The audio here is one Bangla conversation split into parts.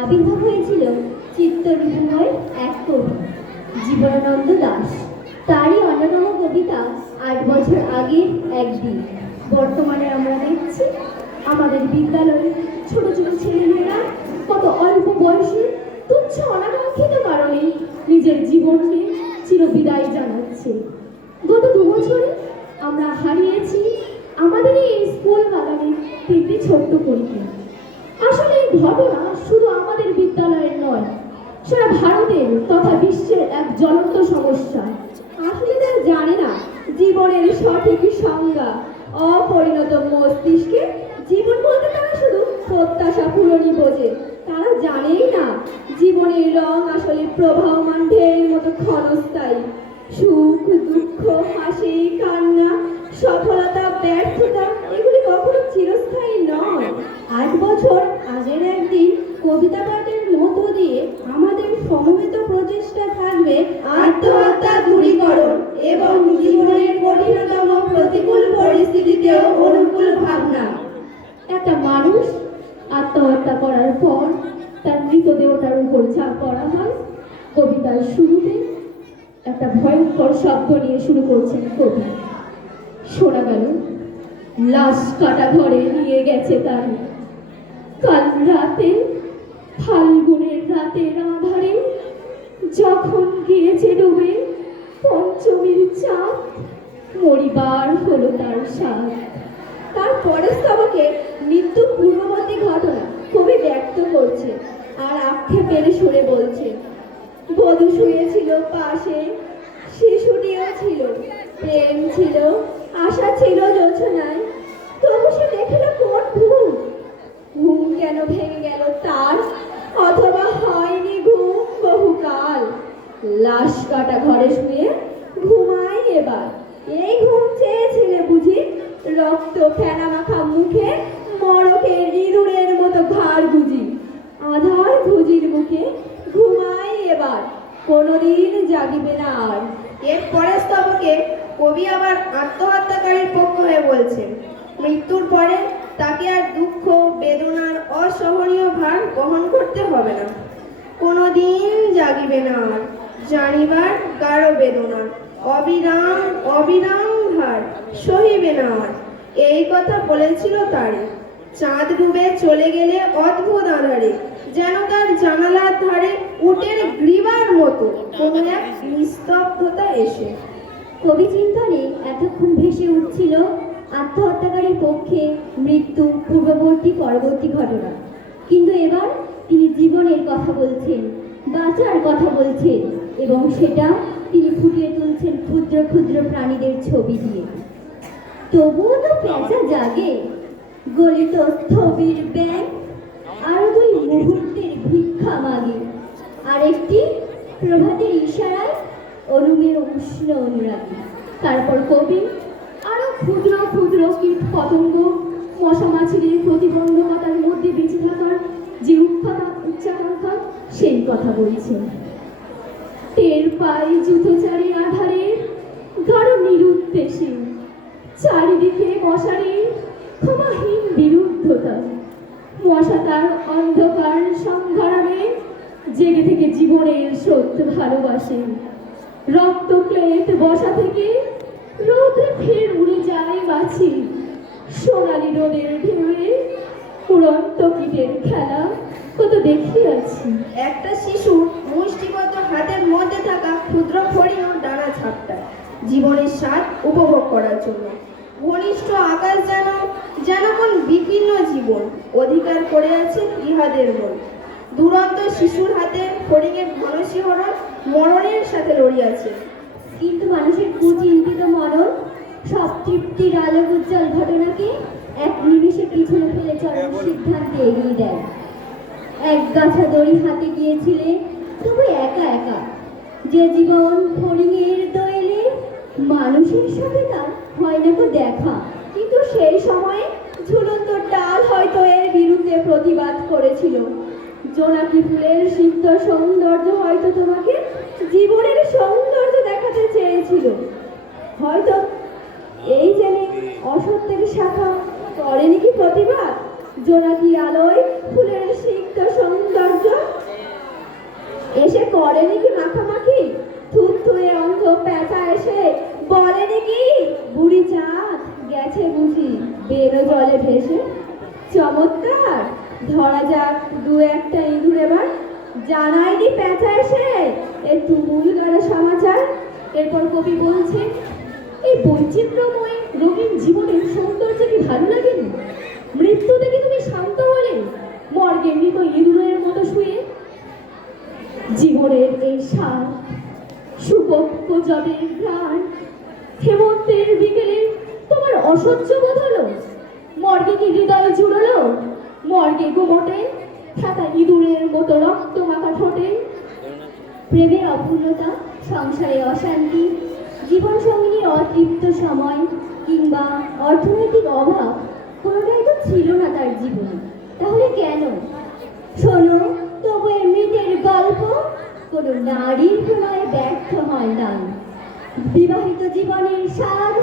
আবির্ভাব হয়েছিল চিত্তরূপময় এক কবি, জীবনানন্দ দাস। তারই অন্যতম কবিতা আট বছর আগের একদিন। বর্তমানে আমরা দেখছি আমাদের বিদ্যালয়ে ছোট ছোট ছেলেমেয়েরা কত অল্প বয়সে তুচ্ছ অনাকাঙ্ক্ষিত কারণে নিজের জীবনকে চিরবিদায় জানাচ্ছে। গত দু বছরে আমরা হারিয়েছি আমাদের এই স্কুল বাগানে তিনটি ছোট্ট পরীক্ষা আসলে এই ঘটনা শুধু আমাদের বিদ্যালয়ের নয় সারা ভারতের তথা বিশ্বের এক জ্বলন্ত সমস্যা। আসলে তারা জানে না জীবনের সঠিক সংজ্ঞা। অপরিণত মস্তিষ্কে জীবন বলতে তারা শুধু প্রত্যাশা পূরণই বোঝে। তারা জানেই না জীবনের রং আসলে প্রবাহমান ঢেউয়ের মতো ক্ষণস্থায়ী। সুখ, দুঃখ, হাসি, কান্না, সফলতা, ব্যর্থতা, এগুলি কখনো চিরস্থায়ী নয়। আট বছর আগের একদিন কবিতা পাঠের দিয়ে আমাদের সমবেত প্রচেষ্টা থাকবে আত্মহত্যা দূরীকরণ এবং জীবনের কঠিনতম প্রতিকূল পরিস্থিতিতেও অনুকূল ভাবনা। একটা মানুষ আত্মহত্যা করার পর তার মৃতদেহটার উপর যা করা হয়। কবিতার শুরুতে একটা ভয়ঙ্কর শব্দ নিয়ে শুরু করছেন কবি। শোনা গেল, লাশ কাটা ঘরে নিয়ে গেছে তার। কাল রাতে ফাল্গুনের রাতের আধারে যখন গিয়েছে ডুবে, পঞ্চমীর চাঁদ মরিবার হলো তার সাথ তার পরের স্তবকে মৃত্যু পূর্ববর্তী ঘটনা কবি ব্যক্ত করছে আর আক্ষেপের সুরে বলছে, বধূ শুয়েছিল পাশে শিশুটিও ছিল, প্রেম ছিল, আশা ছিল যোচনায় শুয়ে ঘুমাই এবার। এই ঘুম চেয়েছিলে বুঝি? রক্ত ফেনা মাখা মুখে মরকের ইঁদুরের মতো ঘাড় গুজি। আধার ভুজির মুখে ঘুমাই এবার। কোনোদিন জাগিবে না আর। এর পরের স্তবকে কবি আবার আত্মহত্যাকারীর পক্ষ হয়ে বলছেন মৃত্যুর পরে তাকে আর দুঃখ, বেদনার অসহনীয় ভার বহন করতে হবে না। কোনোদিন জাগিবে না আর। জানিবার গাঢ় বেদনা। অবিরাম অবিরাম ভার সহিবে না আর। এই কথা বলেছিল তারে। চাঁদ ডুবে চলে গেলে অদ্ভুত আধারে, যেন তার জানালার ধারে উটের গ্রীবার মতো কোনো এক নিস্তব্ধতা এসে। কবি চিন্তনে এতক্ষণ ভেসে উঠছিল আত্মহত্যাকারীর পক্ষে মৃত্যু পূর্ববর্তী পরবর্তী ঘটনা। কিন্তু এবার তিনি জীবনের কথা বলছেন, বাঁচার কথা বলছেন। এবং সেটা তিনি ফুটিয়ে তুলছেন ক্ষুদ্র ক্ষুদ্র প্রাণীদের ছবি দিয়ে। তবুও তো পেঁচা জাগে। গলিত স্থবির ব্যাং আর দুই মুহূর্তের ভিক্ষা মাগে। আরেকটি প্রভাতের ইশারায় অনুমের উষ্ণ অনুরাগী। তারপর কবি, আরও ক্ষুদ্র ক্ষুদ্র কীট পতঙ্গ, মশা মাছিদের প্রতিবন্ধকতার মধ্যে বেঁচে থাকার যে উৎপাদন উচ্চাকাঙ্ক্ষা, সেই কথা বলছেন। টের জুতো চারি আধারে, গাঢ় নিরুদ্দেশে। চারিদিকে মশারি ক্ষমাহীন বিরুদ্ধতা। মশা তার অন্ধকার সংগ্রামে জেগে থেকে জীবনের সত্য ভালোবাসে। রক্তক্লেত বসা থেকে রোদে ফের উড়ে যায় বাছি সোনালি রোদের ঢেউয়ে উড়ন্ত কীটের খেলা কত দেখিয়াছি একটা শিশু মুষ্টিবদ্ধ হাতের মধ্যে থাকা ক্ষুদ্র ফড়িং ও ডানা ঝাপটায় জীবনের স্বাদ উপভোগ করার জন্য। ঘনিষ্ঠ আকাশ যেন যেন কোন বিপন্ন জীবন অধিকার করে আছে ইহাদের মন। দুরন্ত শিশুর হাতে ফড়িংয়ের ঘনশিহরণ মরণের সাথে লড়িয়াছে। কিন্তু মানুষের কুচিন্তিত মনন সব তৃপ্তির আলোক উজ্জ্বল ঘটনাকে এক নিমিষে পিছনে ফেলে চরম সিদ্ধান্তে এগিয়ে দেয় এক গাছা দড়ি হাতে গিয়েছিলে, তবু একা একা। যে জীবন ফড়িংয়ের দইলে মানুষের সাথে তার হয় না দেখা। কিন্তু সেই সময়ে ঝুলন্ত ডাল হয়তো এর বিরুদ্ধে প্রতিবাদ করেছিল। জোনাকি ফুলের সিদ্ধ সৌন্দর্য হয়তো তোমাকে জীবনের সৌন্দর্য দেখাতে চেয়েছিল। হয়তো এই জেনে অসত্যের শাখা করেনি কি প্রতিবাদ? জোনাকি আলোয় ফুলের সিদ্ধ সৌন্দর্য বলেনি কি মাখামাখি থুত থুয়ে অন্ধ পেঁচা এসে বলেনি কি বুড়ি চাঁদ গেছে বুঝি বেরো জলে ভেসে চমৎকার ধরা যাক দু একটা ইঁদুর এবার জানাইনি পেঁচা এসে এর তুমুল গাড়া সমাচার। এরপর কবি বলছেন, এই বৈচিত্র্যময় রঙিন জীবনের সৌন্দর্য কি ভালো লাগেনি? মৃত্যু থেকে তুমি শান্ত হলে? মর্গে মৃত ইঁদুরের মতো শুয়ে? জীবনের এই সার সুপক্ষ জলের ঘ্রাণ, হেমন্তের বিকেলে তোমার অসহ্য বোধ হলো? মর্গে কি হৃদয় জুড়লো? মর্গে ঘুমোটে থাকা ইঁদুরের মতো রক্ত মাখা ঠোঁটে প্রেমের অপূর্ণতা, সংসারে অশান্তি জীবন সঙ্গিনী অতৃপ্ত সময় কিংবা অর্থনৈতিক অভাব, কোনোটাই তো ছিল না তার জীবনে। তাহলে কেন? শোনো, তবু এ মৃতের গল্প কোনো নারীর প্রণয় ব্যর্থ হয় না। বিবাহিত জীবনের স্বাদ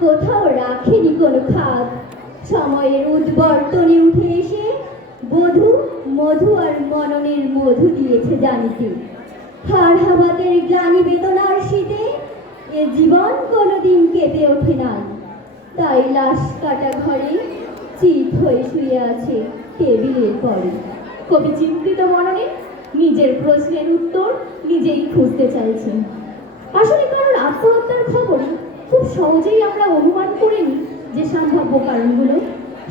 কোথাও রাখেনি কোনো খাদ সময়ের উদ্বর্তনে উঠে এসে বধূ, মধু আর মননের মধু দিয়েছে জানিতে। হার হাবাতের গ্লানি বেদনার শীতে এ জীবন কোনোদিন কেঁপে ওঠে নাই তাই লাশ কাটা ঘরে চিত হয়ে শুয়ে আছে টেবিলের পরে। কবি চিন্তিত মননে নিজের প্রশ্নের উত্তর নিজেই খুঁজতে চাইছেন। আসলে কারোর আত্মহত্যার খবর খুব সহজেই আমরা অনুমান করে নিই যে সম্ভাব্য কারণগুলো।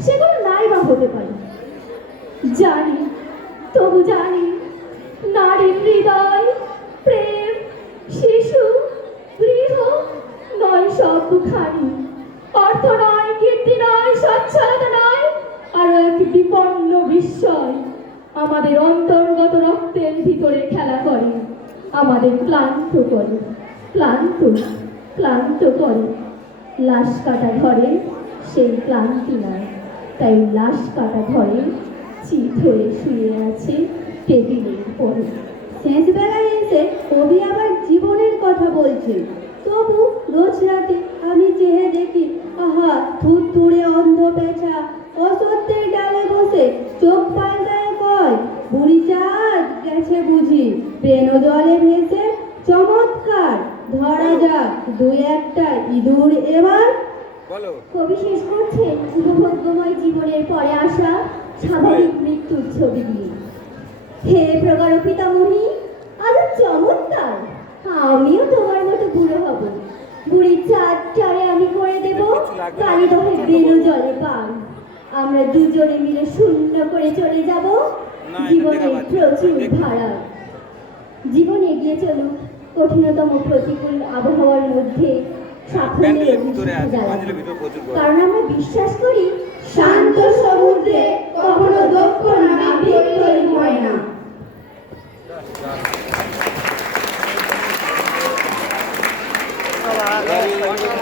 সেগুলো নাই বা হতে পারে। জানি, তবু জানি নারীর হৃদয়, প্রেম, শিশু গৃহ নয় সবখানি। অর্থ নয়, কীর্তি নয় স্বচ্ছলতা নয় আরও এক বিপন্ন বিস্ময়। আমাদের অন্তর্গত রক্তের ভিতরে খেলা করে, আমাদের ক্লান্ত করে, ক্লান্ত ক্লান্ত করে। লাশ কাটা ঘরে সেই ক্লান্তি নয় তাই লাশ কাটা ঘরে চিত হয়ে শুয়ে আছে টেবিলের পরে শেষ বেলায় এসে কবি আবার জীবনের কথা বলছে তবু রোজ রাতে আমি চেয়ে দেখি আহা থুত তুড়ে অন্ধ পেঁচা অসত্যের ডালে বসে চোখ পাল্টায় কয় বুড়ি চাঁদ গেছে বুঝি পেনো জলে ভেসে চমৎকার ধরা যাক দু একটা ইঁদুর এবার কবি শেষ করছেন উপভোগ্যময় জীবনের পরে আসা স্বাভাবিক মৃত্যুর ছবি দিয়ে হে প্রগাঢ় পিতামহী আজ চমৎকার। আমিও তোমার মতো বুড়ো হব। বুড়ির চাঁদ চারে আমি করে দেব কালী দহে বেরো জলে পান। আমরা দুজনে মিলে শূন্য করে চলে যাব জীবনের প্রচুর। ধারা। জীবন এগিয়ে চলুক কঠিনতম প্রতিকূল আবহাওয়ার মধ্যে সাফল্যের। কারণ আমরা বিশ্বাস করি শান্ত সমুদ্রে কখনো দক্ষ নাবিক তৈরি হয় না। Ready? Ready?